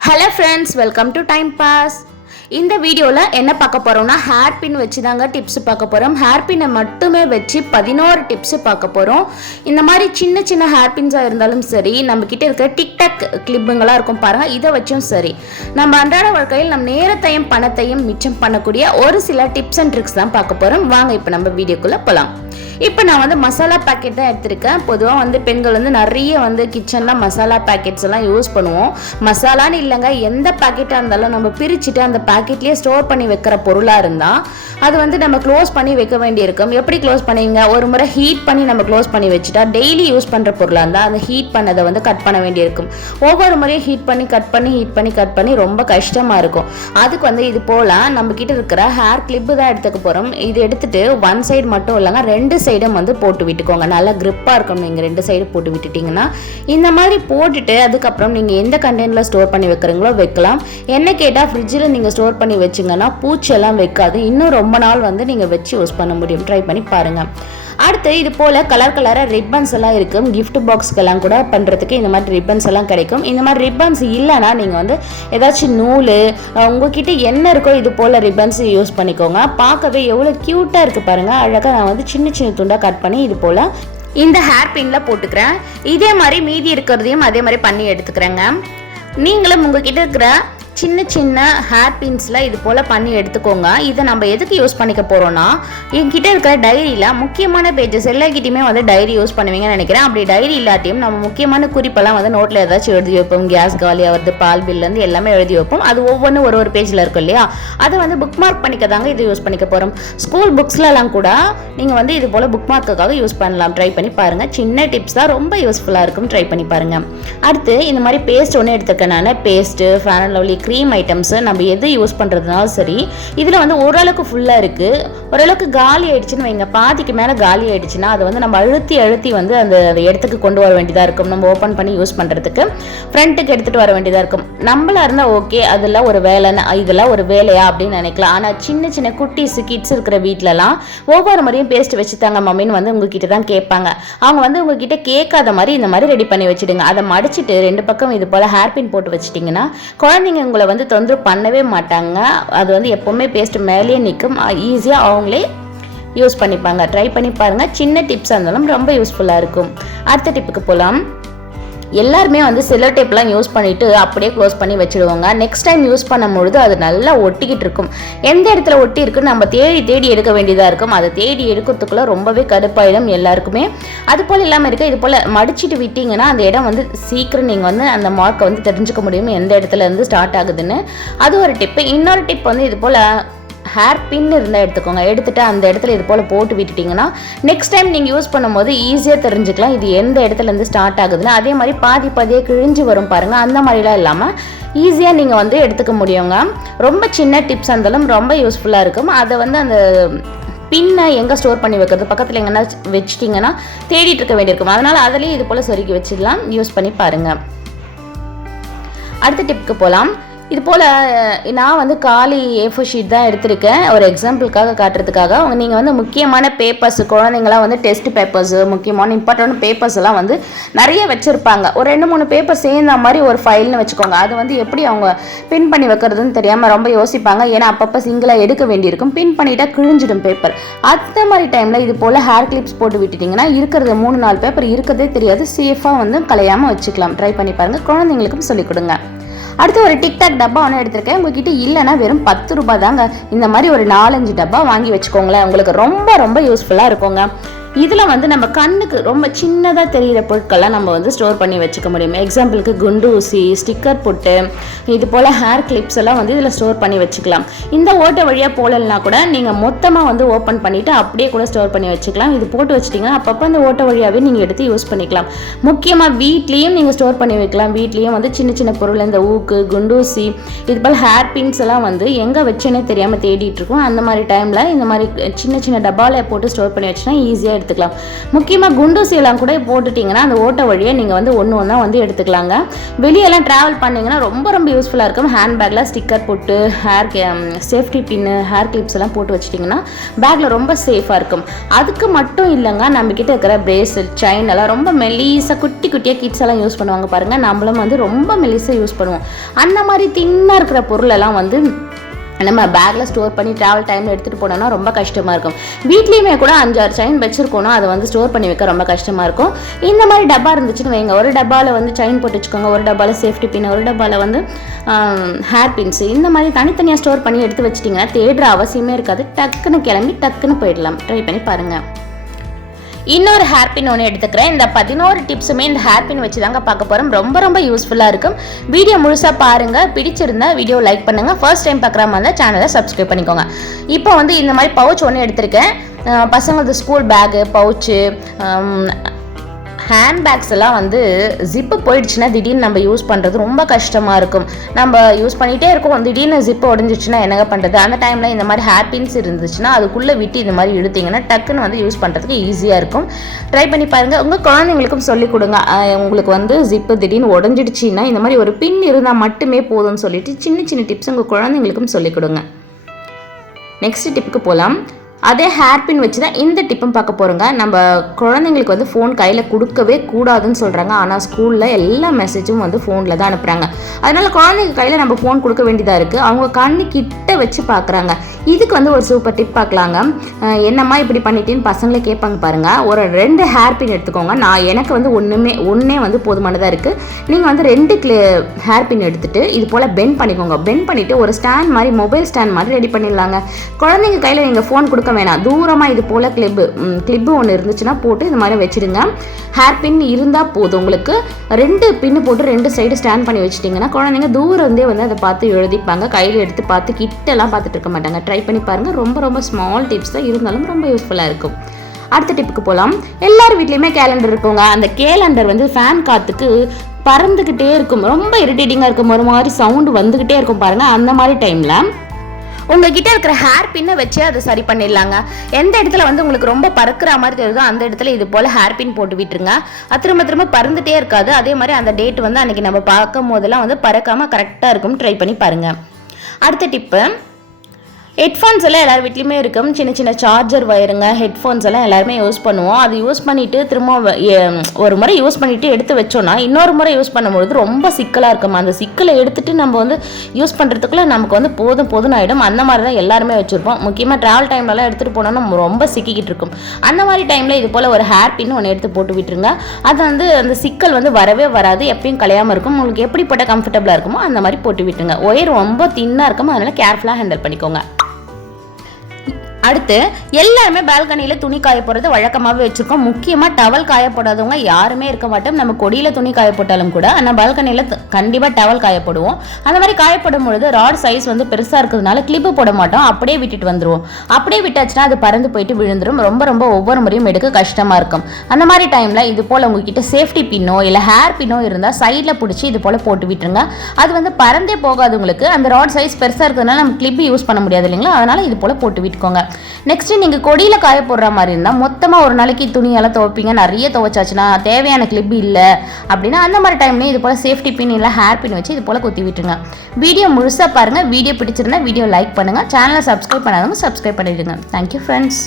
Hello friends welcome to time pass இந்த வீடியோவில் என்ன பார்க்க போகிறோம்னா ஹேர் பின் வச்சு தாங்க டிப்ஸ் பார்க்க போகிறோம் ஹேர் பின்னை மட்டுமே வச்சு பதினோரு டிப்ஸ் பார்க்க போகிறோம் இந்த மாதிரி சின்ன சின்ன ஹேர் பின்ஸாக இருந்தாலும் சரி நம்ம கிட்ட இருக்க டிக்டாக் கிளிப்புங்களாக இருக்கும் பாருங்கள் இதை வச்சும் சரி. நம்ம அன்றாட வாழ்க்கையில் நம் நேரத்தையும் பணத்தையும் மிச்சம் பண்ணக்கூடிய ஒரு சில டிப்ஸ் அண்ட் ட்ரிக்ஸ் தான் பார்க்க போகிறோம் வாங்க இப்போ நம்ம வீடியோக்குள்ளே போகலாம் இப்போ நான் வந்து மசாலா பேக்கெட் தான் எடுத்திருக்கேன். பொதுவாக வந்து பெண்கள் வந்து நிறைய வந்து கிச்சனில் மசாலா பேக்கெட்ஸ் எல்லாம் யூஸ் பண்ணுவோம். மசாலான்னு இல்லைங்க எந்த பேக்கெட்டாக இருந்தாலும் நம்ம பிரிச்சுட்டு அந்த பேக்கெட்லேயே ஸ்டோர் பண்ணி வைக்கிற பொருளாக இருந்தால் அது வந்து நம்ம க்ளோஸ் பண்ணி வைக்க வேண்டியிருக்கும். எப்படி க்ளோஸ் பண்ணுவீங்க ஒரு முறை ஹீட் பண்ணி நம்ம க்ளோஸ் பண்ணி வச்சுட்டா டெய்லி யூஸ் பண்ணுற பொருளாக இருந்தால் அந்த ஹீட் பண்ணதை வந்து கட் பண்ண வேண்டியிருக்கும். ஒவ்வொரு முறையும் ஹீட் பண்ணி கட் பண்ணி ஹீட் பண்ணி கட் பண்ணி ரொம்ப கஷ்டமாக இருக்கும். அதுக்கு வந்து இது போல் நம்ம இருக்கிற ஹேர் கிளிப்பு தான் எடுத்துக்க போகிறோம் இது எடுத்துகிட்டு ஒன் சைடு மட்டும் இல்லைங்க ரெண்டு ரெண்டு சைடும் வந்து போட்டு விட்டுக்கோங்க. நல்லா க்ரிப்பாக இருக்கணும். நீங்கள் ரெண்டு சைடு போட்டு விட்டுட்டிங்கன்னா இந்த மாதிரி போட்டுட்டு அதுக்கப்புறம் நீங்கள் எந்த கண்டெய்னரில் ஸ்டோர் பண்ணி வைக்கிறீங்களோ வைக்கலாம். என்ன கேட்டால் ஃப்ரிட்ஜில் நீங்கள் ஸ்டோர் பண்ணி வச்சிங்கன்னா பூச்செல்லாம் வைக்காது. இன்னும் ரொம்ப நாள் வந்து நீங்கள் வச்சு யூஸ் பண்ண முடியும். ட்ரை பண்ணி பாருங்கள் அடுத்து இது போல் கலர் கலராக ரிப்பன்ஸ் எல்லாம் இருக்கும். கிஃப்ட் பாக்ஸ்க்கெல்லாம் கூட பண்ணுறதுக்கு இந்த மாதிரி ரிப்பன்ஸ் எல்லாம் கிடைக்கும். இந்த மாதிரி ரிப்பன்ஸ் இல்லைன்னா நீங்கள் வந்து ஏதாச்சும் நூல் உங்ககிட்ட என்ன இருக்கோ இது போல் ரிப்பன்ஸ் யூஸ் பண்ணிக்கோங்க. பார்க்கவே எவ்வளோ க்யூட்டாக இருக்குது பாருங்கள் அழகாக நான் வந்து சின்ன சின்ன துண்டாக கட் பண்ணி இது போல் இந்த ஹேர் பின்ல போட்டுக்கிறேன். இதே மாதிரி மீதி இருக்கிறதையும் அதே மாதிரி பண்ணி எடுத்துக்கிறேங்க. நீங்களும் உங்ககிட்ட இருக்கிற சின்ன சின்ன ஹேர் பின்ஸில் இது போல் பண்ணி எடுத்துக்கோங்க. இதை நம்ம எதுக்கு யூஸ் பண்ணிக்க போகிறோம்னா என்கிட்ட இருக்கிற டைரியில் முக்கியமான பேஜஸ் எல்லாக்கிட்டையுமே வந்து டைரி யூஸ் பண்ணுவீங்கன்னு நினைக்கிறேன். அப்படி டைரி இல்லாட்டியும் நம்ம முக்கியமான குறிப்பெல்லாம் வந்து நோட்டில் ஏதாச்சும் எழுதி வைப்போம். கேஸ் காலி ஆகிறது பால் பில்லேருந்து எல்லாமே எழுதி வைப்போம். அது ஒவ்வொன்றும் ஒரு ஒரு பேஜில் இருக்கும் இல்லையா? அதை வந்து புக் மார்க் பண்ணிக்க தாங்க இது யூஸ் பண்ணிக்க போகிறோம் ஸ்கூல் புக்ஸ்லலாம் கூட நீங்கள் வந்து இது போல் புக் மார்க்குக்காக யூஸ் பண்ணலாம். ட்ரை பண்ணி பாருங்கள் சின்ன டிப்ஸ் தான் ரொம்ப யூஸ்ஃபுல்லாக இருக்கும். ட்ரை பண்ணி பாருங்கள் அடுத்து இந்த மாதிரி பேஸ்ட் ஒன்று எடுத்துருக்கேன் நான். Paste fair and lovely cream items நம்ம எது யூஸ் பண்ணுறதுனாலும் சரி இதில் வந்து ஓரளவுக்கு ஃபுல்லாக இருக்குது ஓரளவுக்கு காலி ஆயிடுச்சுன்னு வைங்க. பாதிக்கு மேலே காலி ஆயிடுச்சுன்னா அதை வந்து நம்ம அழுத்தி அழுத்தி வந்து அந்த இடத்துக்கு கொண்டு வர வேண்டியதாக இருக்கும். நம்ம ஓப்பன் பண்ணி யூஸ் பண்ணுறதுக்கு ஃப்ரண்ட்டுக்கு எடுத்துகிட்டு வர வேண்டியதாக இருக்கும். நம்மளா இருந்தால் ஓகே அதெல்லாம் ஒரு வேலைன்னு இதெல்லாம் ஒரு வேலையா அப்படின்னு நினைக்கலாம். ஆனால் சின்ன சின்ன குட்டிஸு கிட்ஸ் இருக்கிற வீட்டிலலாம் ஒவ்வொரு முறையும் பேஸ்ட் வச்சுத்தாங்க மம்மின்னு வந்து உங்ககிட்ட தான் கேட்பாங்க. அவங்க வந்து உங்ககிட்ட கேட்காத மாதிரி இந்த மாதிரி ரெடி பண்ணி வச்சுடுங்க. அதை மடிச்சிட்டு ரெண்டு பக்கம் இது போல் ஹேர்பின் போட்டு வச்சிட்டிங்கன்னா குழந்தைங்க உங்களை வந்து தொந்தரவு பண்ணவே மாட்டாங்க. அது வந்து எப்போவுமே பேஸ்ட் மேலேயே நிற்கும் ஈஸியாக அவங்களே யூஸ் பண்ணிப்பாங்க. ட்ரை பண்ணி பாருங்கள் சின்ன டிப்ஸாக இருந்தாலும் ரொம்ப யூஸ்ஃபுல்லாக இருக்கும். அடுத்த டிப்புக்கு போகலாம் எல்லாருமே வந்து சிலர் டேப்லாம் யூஸ் பண்ணிவிட்டு அப்படியே க்ளோஸ் பண்ணி வச்சிடுவாங்க. நெக்ஸ்ட் டைம் யூஸ் பண்ணும்பொழுது அது நல்லா ஒட்டிக்கிட்டு இருக்கும். எந்த இடத்துல ஒட்டி இருக்குன்னு நம்ம தேடி தேடி எடுக்க வேண்டியதாக இருக்கும். அதை தேடி எடுக்கிறதுக்குள்ளே ரொம்பவே கருப்பாயிடும் எல்லாருக்குமே. அது போல் இல்லாமல் இருக்க இது போல் மடிச்சிட்டு விட்டிங்கன்னா அந்த இடம் வந்து சீக்கிரம் நீங்கள் வந்து அந்த மார்க்கை வந்து தெரிஞ்சுக்க முடியும் எந்த இடத்துல இருந்து ஸ்டார்ட் ஆகுதுன்னு. அது ஒரு டிப்பு இன்னொரு டிப் வந்து இது போல் ஹேர் பின் இருந்தால் எடுத்துக்கோங்க. எடுத்துகிட்டு அந்த இடத்துல இது போல் போட்டு விட்டுட்டிங்கன்னா நெக்ஸ்ட் டைம் நீங்கள் யூஸ் பண்ணும்போது ஈஸியாக தெரிஞ்சுக்கலாம். இது எந்த இடத்துலேருந்து ஸ்டார்ட் ஆகுதுன்னு. அதே மாதிரி பாதி பாதியாக கிழிஞ்சு வரும் பாருங்கள் அந்த மாதிரிலாம் இல்லாமல் ஈஸியாக நீங்கள் வந்து எடுத்துக்க முடியுங்க. ரொம்ப சின்ன டிப்ஸ் இருந்தாலும் ரொம்ப யூஸ்ஃபுல்லாக இருக்கும். அதை வந்து அந்த பின்னை எங்கே ஸ்டோர் பண்ணி வைக்கிறது? பக்கத்தில் எங்கன்னா வச்சிட்டிங்கன்னா தேடிட்டு இருக்க வேண்டியிருக்கும் அதனால் அதுலேயே இது போல் சொருக்கி வச்சிடலாம். யூஸ் பண்ணி பாருங்கள் அடுத்த டிப்புக்கு போகலாம் இது போல் நான் வந்து காலி ஏஃபோ ஷீட் தான் எடுத்திருக்கேன். ஒரு எக்ஸாம்பிளுக்காக காட்டுறதுக்காக. நீங்கள் வந்து முக்கியமான பேப்பர்ஸ் குழந்தைங்களாம் வந்து டெஸ்ட் பேப்பர்ஸ் முக்கியமான இம்பார்ட்டன்ட் பேப்பர்ஸ் எல்லாம் வந்து நிறைய வச்சுருப்பாங்க. ஒரு ரெண்டு மூணு பேப்பர் சேர்ந்த மாதிரி ஒரு ஃபைல்னு வச்சுக்கோங்க. அது வந்து எப்படி அவங்க பின் பண்ணி வைக்கிறதுன்னு தெரியாமல் ரொம்ப யோசிப்பாங்க. ஏன்னா அப்பப்போ சிங்கிளாக எடுக்க வேண்டியிருக்கும். பின் பண்ணிட்டா கிழிஞ்சிடும் பேப்பர் அந்த மாதிரி டைமில் இது போல் ஹேர் கிளிப்ஸ் போட்டு விட்டுட்டிங்கன்னா இருக்கிறது மூணு நாலு பேப்பர் இருக்கிறதே தெரியாது. சேஃபாக வந்து கலையாமல் வச்சுக்கலாம். ட்ரை பண்ணி பாருங்கள் குழந்தைங்களுக்கும் சொல்லிக் கொடுங்க. அடுத்து ஒரு டிக்டாக் டப்பா ஒன்று எடுத்திருக்கேன். உங்ககிட்ட இல்லைன்னா வெறும் பத்து ரூபாய் தாங்க. இந்த மாதிரி ஒரு நாலஞ்சு டப்பா வாங்கி வச்சுக்கோங்களேன். உங்களுக்கு ரொம்ப ரொம்ப யூஸ்ஃபுல்லாக இருக்குங்க. இதில் வந்து நம்ம கண்ணுக்கு ரொம்ப சின்னதாக தெரிகிற பொருட்கள்லாம் நம்ம வந்து ஸ்டோர் பண்ணி வச்சுக்க முடியும். எக்ஸாம்பிளுக்கு குண்டு ஊசி ஸ்டிக்கர் போட்டு இது போல் ஹேர் கிளிப்ஸ் எல்லாம் வந்து இதில் ஸ்டோர் பண்ணி வச்சுக்கலாம். இந்த ஓட்டை வழியாக போகலன்னா கூட நீங்கள் மொத்தமாக வந்து ஓப்பன் பண்ணிவிட்டு அப்படியே கூட ஸ்டோர் பண்ணி வச்சுக்கலாம். இது போட்டு வச்சிட்டிங்கன்னா அப்பப்போ அந்த ஓட்டை வழியாகவே நீங்கள் எடுத்து யூஸ் பண்ணிக்கலாம். முக்கியமாக வீட்லேயும் நீங்கள் ஸ்டோர் பண்ணி வைக்கலாம். வீட்லேயும் வந்து சின்ன சின்ன பொருள் இந்த ஊக்கு குண்டூசி இது போல் ஹேர் பின்ஸ் எல்லாம் வந்து எங்கே வச்சேனே தெரியாமல் தேடிட்டு இருக்கோம். அந்த மாதிரி டைமில் இந்த மாதிரி சின்ன சின்ன டப்பாவில் போட்டு ஸ்டோர் பண்ணி வச்சுனா ஈஸியாக எடுத்துக்கலாம். முக்கியமாக குண்டூசி எல்லாம் கூட போட்டுட்டிங்கன்னா அந்த ஓட்ட வழியை நீங்கள் வந்து ஒன்று ஒன்றா வந்து எடுத்துக்கலாங்க. வெளியெல்லாம் ட்ராவல் பண்ணிங்கன்னா ரொம்ப ரொம்ப யூஸ்ஃபுல்லாக இருக்கும். ஹேண்ட்பேக்கில் ஸ்டிக்கர் போட்டு hair safety pin hair clips எல்லாம் போட்டு வச்சிட்டிங்கன்னா பேக்கில் ரொம்ப சேஃபாக இருக்கும். அதுக்கு மட்டும் இல்லைங்க நம்மக்கிட்ட இருக்கிற பிரேஸ்லெட் செயின் எல்லாம் ரொம்ப மெலிசாக குட்டி குட்டியாக கிட்ஸ் எல்லாம் யூஸ் பண்ணுவாங்க பாருங்கள் நம்மளும் வந்து ரொம்ப மெலிசாக யூஸ் பண்ணுவோம். அந்த மாதிரி தின்னாக இருக்கிற பொருளெல்லாம் வந்து நம்ம பேக்கில் ஸ்டோர் பண்ணி ட்ராவல் டைமில் எடுத்துகிட்டு போனோம்னா ரொம்ப கஷ்டமாக இருக்கும். வீட்லேயுமே கூட அஞ்சாறு செயின் வச்சுருக்கோன்னா அதை வந்து ஸ்டோர் பண்ணி வைக்க ரொம்ப கஷ்டமாக இருக்கும். இந்த மாதிரி டப்பா இருந்துச்சுன்னு வைங்க. ஒரு டப்பாவில் வந்து செயின் போட்டு வச்சுக்கோங்க. ஒரு டப்பாவில் சேஃப்டி பின் ஒரு டப்பாவில் வந்து ஹேர் பின்ஸ் இந்த மாதிரி தனித்தனியாக ஸ்டோர் பண்ணி எடுத்து வச்சிட்டிங்கன்னா தேடுற அவசியமே இருக்காது. டக்குன்னு கிளம்பி டக்குன்னு போயிடலாம். ட்ரை பண்ணி பாருங்கள் இன்னொரு ஹேர் பின் ஒன்று எடுத்துக்கிறேன். இந்த பதினோரு டிப்ஸுமே இந்த ஹேர் பின் வச்சு தாங்க பார்க்க போகிறோம் ரொம்ப ரொம்ப யூஸ்ஃபுல்லாக இருக்கும். வீடியோ முழுசாக பாருங்கள் பிடிச்சிருந்தா வீடியோ லைக் பண்ணுங்கள் ஃபர்ஸ்ட் டைம் பார்க்குற மாதிரி இருந்தால் சேனலை சப்ஸ்கிரைப் பண்ணிக்கோங்க. இப்போ வந்து இந்த மாதிரி பவுச் ஒன்று எடுத்திருக்கேன். பசங்களுக்கு பசங்களது ஸ்கூல் பேகு பவுச்சு ஹேண்ட்பேக்ஸ் எல்லாம் வந்து ஜிப்பு போயிடுச்சுன்னா திடீர்னு நம்ம யூஸ் பண்ணுறது ரொம்ப கஷ்டமாக இருக்கும். நம்ம யூஸ் பண்ணிகிட்டே இருக்கோம் திடீர்னு ஜிப்பு உடஞ்சிச்சுன்னா என்னங்க பண்ணுறது அந்த டைமில் இந்த மாதிரி ஹேர்பின்ஸ் இருந்துச்சுன்னா அதுக்குள்ளே விட்டு இந்த மாதிரி இழுத்தீங்கன்னா டக்குன்னு வந்து யூஸ் பண்ணுறதுக்கு ஈஸியாக இருக்கும். ட்ரை பண்ணி பாருங்கள் உங்கள் குழந்தைங்களுக்கும் சொல்லிக் கொடுங்க. உங்களுக்கு வந்து ஜிப்பு திடீர்னு உடஞ்சிடுச்சின்னா இந்த மாதிரி ஒரு பின் இருந்தால் மட்டுமே போதும்னு சொல்லிட்டு சின்ன சின்ன டிப்ஸ் உங்கள் குழந்தைங்களுக்கும் சொல்லிக் கொடுங்க. நெக்ஸ்ட் டிப்புக்கு போகலாம் அதே ஹேர் பின் வச்சு தான் இந்த டிப்பும் பார்க்க போகிறோங்க நம்ம குழந்தைங்களுக்கு வந்து ஃபோன் கையில் கொடுக்கவே கூடாதுன்னு சொல்கிறாங்க ஆனால் ஸ்கூலில் எல்லா மெசேஜும் வந்து ஃபோனில் தான் அனுப்புகிறாங்க அதனால் குழந்தைங்க கையில் நம்ம ஃபோன் கொடுக்க வேண்டியதாக இருக்குது அவங்க கண்ணு கிட்ட வச்சு பார்க்குறாங்க. இதுக்கு வந்து ஒரு சூப்பர் டிப் பார்க்கலாங்க. என்னம்மா இப்படி பண்ணிட்டேன்னு பசங்களை கேட்பாங்க பாருங்கள் ஒரு ரெண்டு ஹேர் பின் எடுத்துக்கோங்க. நான் எனக்கு வந்து ஒன்றுமே ஒன்றே வந்து போதுமானதாக இருக்குது நீங்கள் வந்து ரெண்டு கிளே ஹேர் பின் இது போல் பெண்ட் பண்ணிக்கோங்க. பெண்ட் பண்ணிவிட்டு ஒரு ஸ்டாண்ட் மாதிரி மொபைல் ஸ்டாண்ட் மாதிரி ரெடி பண்ணிடலாங்க. குழந்தைங்க கையில் நீங்கள் ஃபோன் கொடுக்க வேணாம். தூரமாக இது போல் கிளிப்பு கிளிப்பு ஒன்று இருந்துச்சுன்னா போட்டு இந்த மாதிரி வச்சுடுங்க. ஹேர் பின் இருந்தால் போதும் உங்களுக்கு. ரெண்டு பின்னு போட்டு ரெண்டு சைடு ஸ்டாண்ட் பண்ணி வச்சிட்டிங்கன்னா குழந்தைங்க தூரம் இருந்தே வந்து அதை பார்த்து எழுதிப்பாங்க. கையில் எடுத்து பார்த்து கிட்டெல்லாம் பார்த்துட்டு இருக்க மாட்டாங்க. ட்ரை பண்ணி பாருங்கள் ரொம்ப ரொம்ப ஸ்மால் டிப்ஸ் தான். இருந்தாலும் ரொம்ப யூஸ்ஃபுல்லாக இருக்கும். அடுத்த டிப்புக்கு போகலாம் எல்லார் வீட்லேயுமே கேலண்டர் இருக்குங்க. அந்த கேலண்டர் வந்து ஃபேன் காற்றுக்கு பறந்துக்கிட்டே இருக்கும். ரொம்ப இரிட்டேட்டிங்காக இருக்கும். ஒரு மாதிரி சவுண்டு வந்துக்கிட்டே இருக்கும் பாருங்கள் அந்த மாதிரி டைமில் உங்ககிட்ட இருக்கிற ஹேர் பின்னை வச்சு அதை சரி பண்ணிடலாங்க. எந்த இடத்துல வந்து உங்களுக்கு ரொம்ப பறக்கிற மாதிரி தெரியுதோ அந்த இடத்துல இது போல் ஹேர் பின் போட்டு விட்டுருங்க. அது திரும்ப திரும்ப பறந்துட்டே இருக்காது. அதே மாதிரி அந்த டேட் வந்து அன்னைக்கு நம்ம பார்க்கும் போதெல்லாம் வந்து பறக்காமல் கரெக்டாக இருக்கும்னு ட்ரை பண்ணி பாருங்கள் அடுத்த டிப்பு ஹெட்ஃபோன்ஸ் எல்லாம் எல்லார் வீட்லேயுமே இருக்கும். சின்ன சின்ன சார்ஜர் வயருங்க ஹெட்ஃபோன்ஸ் எல்லாம் எல்லாருமே யூஸ் பண்ணுவோம். அது யூஸ் பண்ணிட்டு திரும்ப ஒரு முறை யூஸ் பண்ணிட்டு எடுத்து வச்சோன்னா இன்னொரு முறை யூஸ் பண்ணும்பொழுது ரொம்ப சிக்கலாக இருக்கும் அந்த சிக்கலை எடுத்துட்டு நம்ம வந்து யூஸ் பண்ணுறதுக்குள்ள நமக்கு வந்து போதும் போதும் ஆகிடும் அந்த மாதிரி தான் எல்லாருமே வச்சுருப்போம். முக்கியமாக ட்ராவல் டைம்லலாம் எடுத்துகிட்டு போனோம்னா நம்ம ரொம்ப சிக்கிக்கிட்டு இருக்கும். அந்த மாதிரி டைமில் இது போல் ஒரு ஹேர் பின் ஒன்று எடுத்து போட்டு விட்டுருங்க. அது வந்து அந்த சிக்கல் வந்து வரவே வராது. எப்பயும் கலையாமல் இருக்கும். உங்களுக்கு எப்படிப்பட்ட கம்ஃபர்டபுளாக இருக்குமோ அந்த மாதிரி போட்டு விட்டுருங்க. ஒயர் ரொம்ப தின்னாக இருக்கும் அதனால் கேர்ஃபுல்லாக ஹேண்டில் பண்ணிக்கோங்க. அடுத்து எல்லாருமே பால்கனியில் துணி காய போடுறது வழக்கமாகவே வச்சுருக்கோம். முக்கியமாக டவல் காய போடாதவங்க யாருமே இருக்க மாட்டோம். நம்ம கொடியில் துணி காய போட்டாலும் கூட ஆனால் பால்கனியில் கண்டிப்பாக டவல் காய போடுவோம் அந்த மாதிரி காயப்படும் பொழுது ராட் சைஸ் வந்து பெருசாக இருக்கிறதுனால கிளிப்பு போட மாட்டோம். அப்படியே விட்டுட்டு வந்துருவோம். அப்படியே விட்டாச்சுன்னா அது பறந்து போயிட்டு விழுந்துடும் ரொம்ப ரொம்ப ஒவ்வொரு முறையும் எடுக்க கஷ்டமாக இருக்கும். அந்த மாதிரி டைமில் இது போல் உங்ககிட்ட சேஃப்டி பின்னோ இல்லை ஹேர் பின்னோ இருந்தால் சைடில் பிடிச்சி இது போல் போட்டு விட்டுருங்க. அது வந்து பறந்தே போகாது உங்களுக்கு அந்த ராட் சைஸ் பெருசாக இருக்கிறதுனால நம்ம கிளிப்பு யூஸ் பண்ண முடியாது இல்லைங்களா? அதனால் இது போல் போட்டு விட்டுக்கோங்க. நெக்ஸ்ட் நீங்கள் கொடியில் காய போடுற மாதிரி இருந்தால் மொத்தமாக ஒரு நாளைக்கு துணியெல்லாம் துவைப்பீங்க நிறைய துவைச்சாச்சுன்னா தேவையான கிளிப் இல்லை அப்படின்னா அந்த மாதிரி டைம்லேயும் இது போல் சேஃப்டி பின் இல்லை ஹேர் பின் வச்சு இது போல் குத்தி விட்டுருங்க. வீடியோ முழுசாக பாருங்கள் வீடியோ பிடிச்சிருந்தா வீடியோ லைக் பண்ணுங்கள் சேனலை சப்ஸ்கிரைப் பண்ணாதவங்க சப்ஸ்கிரைப் பண்ணிடுங்க. Thank you friends